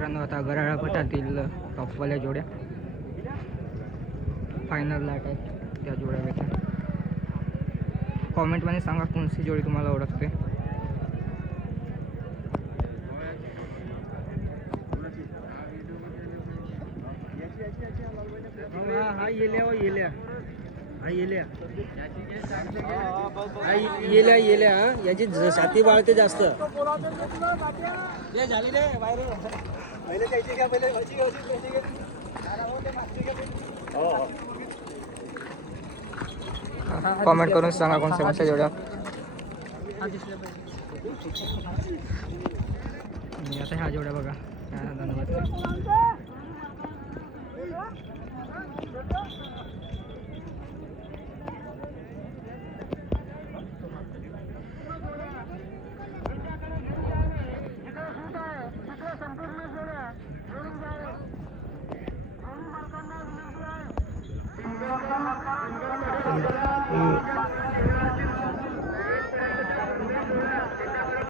मित्रांनो आता गराळा पटातील टॉपवाल्या जोड्या फायनल लाट आहेत त्या जोड्या भेटा. कॉमेंटमध्ये सांगा कोणती जोडी तुम्हाला ओळखते. हा येल्या याची छाती बाळते जास्त. कॉमेंट करून सांगा कोणत्या जोड्या. आता ह्या जोड्या बघा